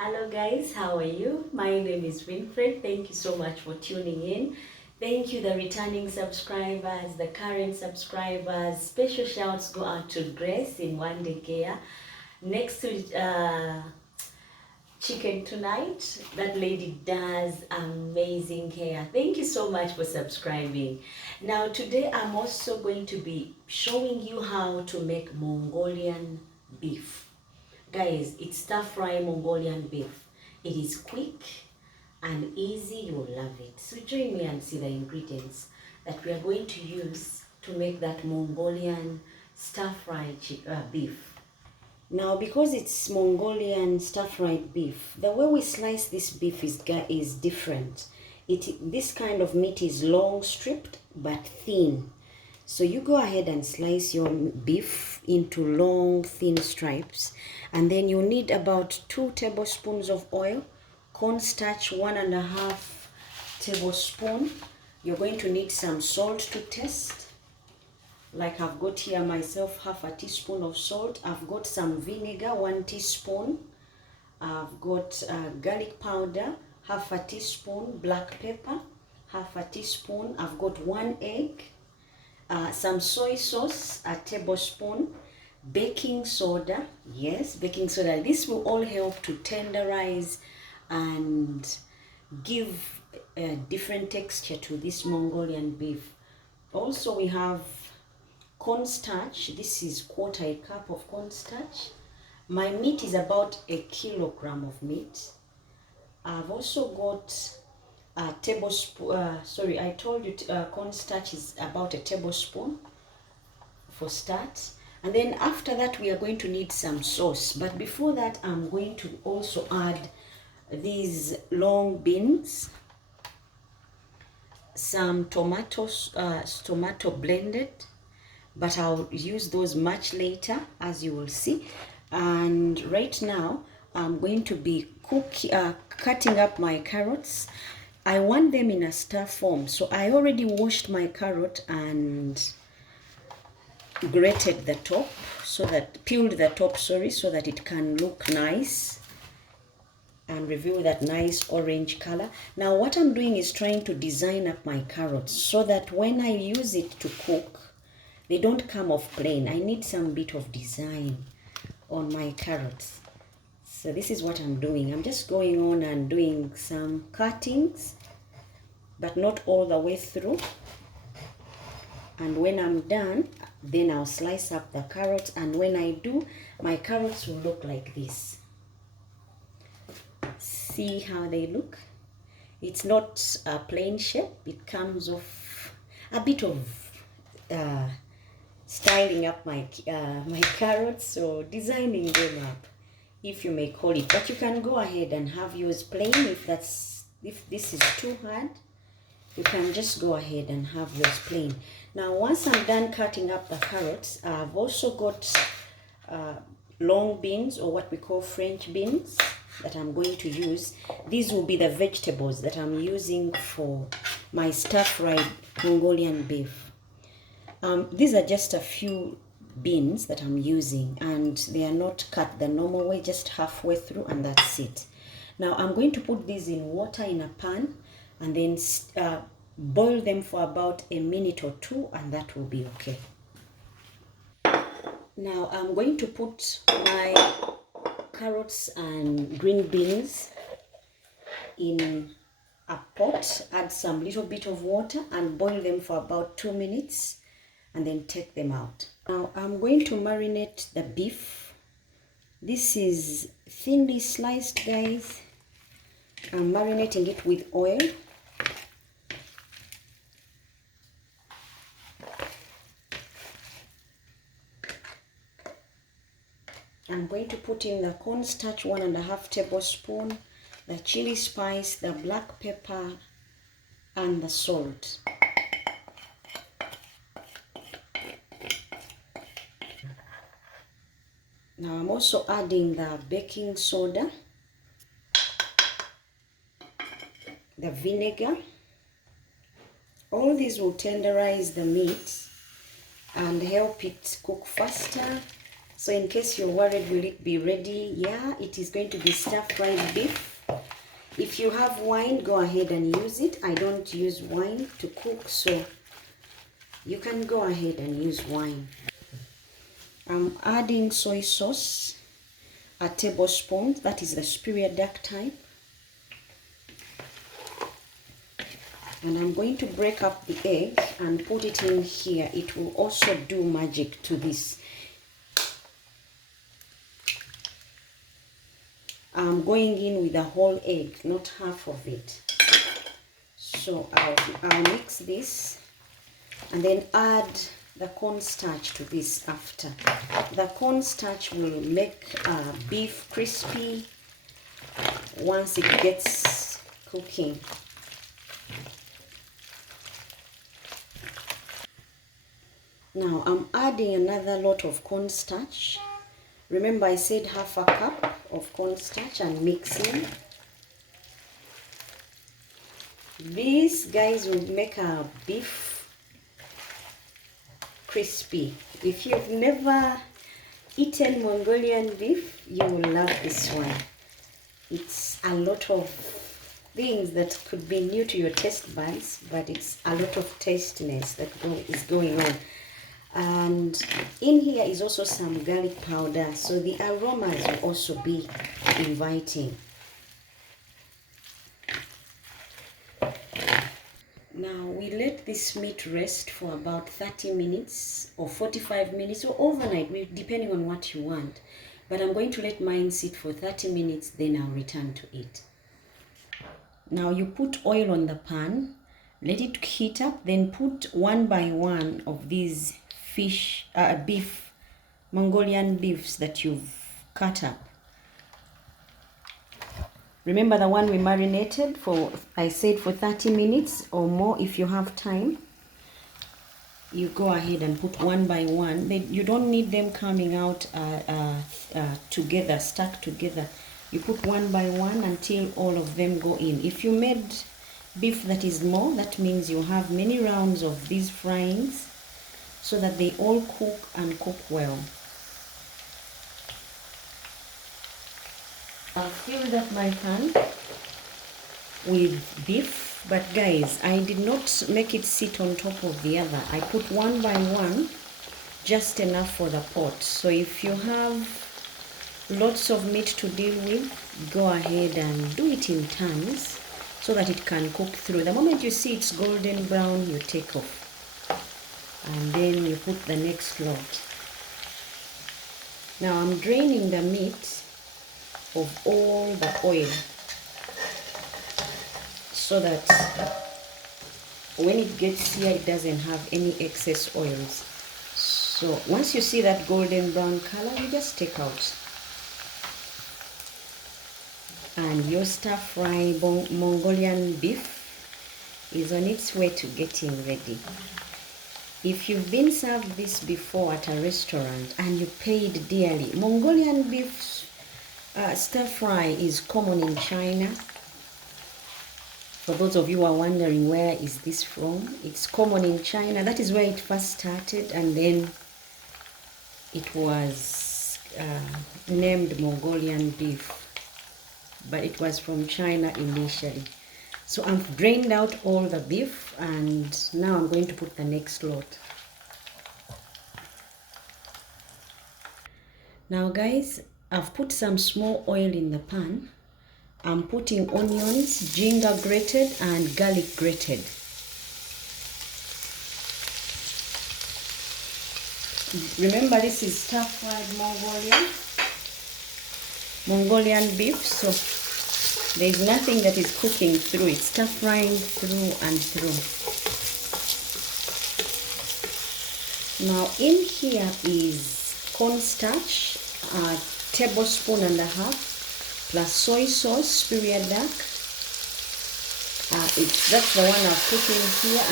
Hello guys, how are you? My name is Winfred. Thank you so much for tuning in. Thank you the returning subscribers, the current subscribers. Special shouts go out to Grace in One Day Care. Next to Chicken Tonight, that lady does amazing hair. Thank you so much for subscribing. Now today I'm also going to be showing you how to make Mongolian beef. Guys, it's stir-fry Mongolian beef. It is quick and easy. You will love it. So join me and see the ingredients that we are going to use to make that Mongolian stir-fried beef. Now, because it's Mongolian stir-fried beef, the way we slice this beef is different. This kind of meat is long stripped but thin. So you go ahead and slice your beef into long, thin stripes. And then you need about 2 tablespoons of oil, cornstarch 1.5 tablespoon. You're going to need some salt to taste. Like I've got here myself, half a teaspoon of salt. I've got some vinegar, 1 teaspoon. I've got garlic powder, half a teaspoon. Black pepper, half a teaspoon. I've got 1 egg. Some soy sauce, a tablespoon, baking soda, yes, baking soda. This will all help to tenderize and give a different texture to this Mongolian beef. Also, we have cornstarch. This is 1/4 cup of cornstarch. My meat is about 1 kilogram of meat. I've also got a tablespoon, I told you cornstarch is about 1 tablespoon for start. And then after that, we are going to need some sauce. But before that, I'm going to also add these long beans, some tomatoes, tomato blended, but I'll use those much later, as you will see. And right now, I'm going to be cutting up my carrots. I want them in a star form, so I already washed my carrot and grated the top, peeled the top, so that it can look nice and reveal that nice orange color. Now what I'm doing is trying to design up my carrots so that when I use it to cook, they don't come off plain. I need some bit of design on my carrots. So this is what I'm doing. I'm just going on and doing some cuttings, but not all the way through. And when I'm done, then I'll slice up the carrots. And when I do, my carrots will look like this. See how they look? It's not a plain shape. It comes off a bit of styling up my carrots, or designing them up, if you may call it. But you can go ahead and have yours plain. If this is too hard, you can just go ahead and have yours plain. Now once I'm done cutting up the carrots, I've also got long beans, or what we call French beans, that I'm going to use. These will be the vegetables that I'm using for my stir-fried Mongolian beef. These are just a few beans that I'm using, and they are not cut the normal way, just halfway through, and that's it. Now I'm going to put these in water in a pan and then boil them for about 1 minute or 2, and that will be okay. Now I'm going to put my carrots and green beans in a pot, add some little bit of water, and boil them for about 2 minutes, and then take them out. Now I'm going to marinate the beef. This is thinly sliced, guys. I'm marinating it with oil. I'm going to put in the cornstarch, 1.5 tablespoon, the chili spice, the black pepper, and the salt. Now I'm also adding the baking soda, the vinegar. All these will tenderize the meat and help it cook faster So in case you're worried, will it be ready? Yeah, it is going to be stir-fried beef. If you have wine, go ahead and use it. I don't use wine to cook, so you can go ahead and use wine. I'm adding soy sauce, a tablespoon. That is the superior dark type. And I'm going to break up the egg and put it in here. It will also do magic to this. I'm going in with a whole egg, not half of it. So I'll mix this and then add the cornstarch to this after. The cornstarch will make beef crispy once it gets cooking. Now I'm adding another lot of cornstarch. Remember I said half a cup of cornstarch and mixing. These guys will make a beef crispy. If you've never eaten Mongolian beef, you will love this one. It's a lot of things that could be new to your taste buds, but it's a lot of tastiness that is going on. And in here is also some garlic powder, so the aromas will also be inviting. Now we let this meat rest for about 30 minutes or 45 minutes or overnight, depending on what you want. But I'm going to let mine sit for 30 minutes, then I'll return to it. Now you put oil on the pan, let it heat up, then put one by one of these beef, Mongolian beefs that you've cut up. Remember the one we marinated for, I said for 30 minutes or more if you have time. You go ahead and put one by one. You don't need them coming out together, stuck together. You put one by one until all of them go in. If you made beef that is more, that means you have many rounds of these fryings so that they all cook and cook well. I've filled up my pan with beef, but guys, I did not make it sit on top of the other. I put one by one, just enough for the pot. So if you have lots of meat to deal with, go ahead and do it in turns so that it can cook through. The moment you see it's golden brown, you take off. And then you put the next lot. Now I'm draining the meat of all the oil so that when it gets here it doesn't have any excess oils. So once you see that golden brown color, you just take out. And your stir-fry Mongolian beef is on its way to getting ready. If you've been served this before at a restaurant and you paid dearly, Mongolian beef stir-fry is common in China. For those of you who are wondering where is this from, it's common in China. That is where it first started, and then it was named Mongolian beef, but it was from China initially. So I've drained out all the beef, and now I'm going to put the next lot. Now guys, I've put some small oil in the pan. I'm putting onions, ginger grated, and garlic grated. Remember, this is stir-fried Mongolian beef, so there's nothing that is cooking through it. Stir-frying through and through. Now in here is cornstarch, a tablespoon and a half, plus soy sauce, superior dark. That's the one I've put in here,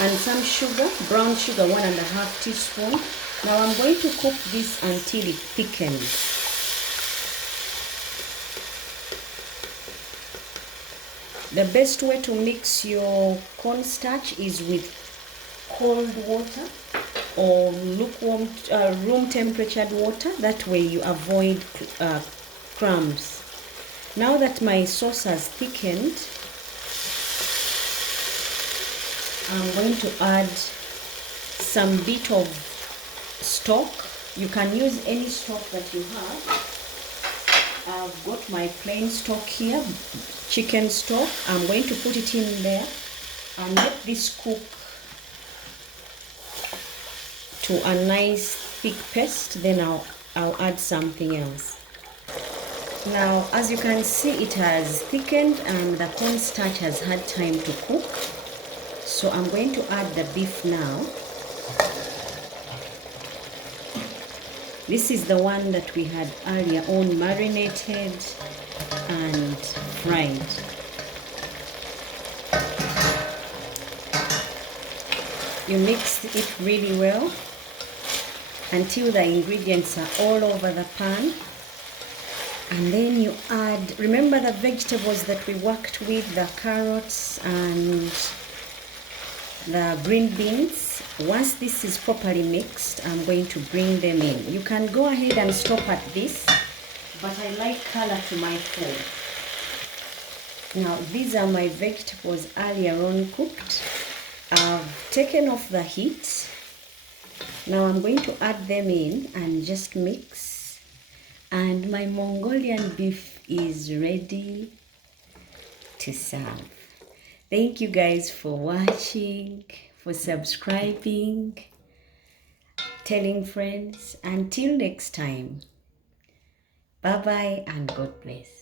and some sugar, brown sugar, 1.5 teaspoons. Now I'm going to cook this until it thickens. The best way to mix your cornstarch is with cold water or lukewarm room temperatured water. That way you avoid crumbs. Now that my sauce has thickened, I'm going to add some bit of stock. You can use any stock that you have. I've got my plain stock here, chicken stock. I'm going to put it in there and let this cook to a nice thick paste. Then I'll add something else. Now, as you can see, it has thickened and the cornstarch has had time to cook. So I'm going to add the beef now. This is the one that we had earlier on marinated and fried. You mix it really well until the ingredients are all over the pan. And then you add, remember the vegetables that we worked with, the carrots and the green beans. Once this is properly mixed, I'm going to bring them in. You can go ahead and stop at this, but I like color to my food. Now, these are my vegetables earlier on cooked. I've taken off the heat. Now I'm going to add them in and just mix. And my Mongolian beef is ready to serve. Thank you guys for watching, for subscribing, telling friends. Until next time, bye bye and God bless.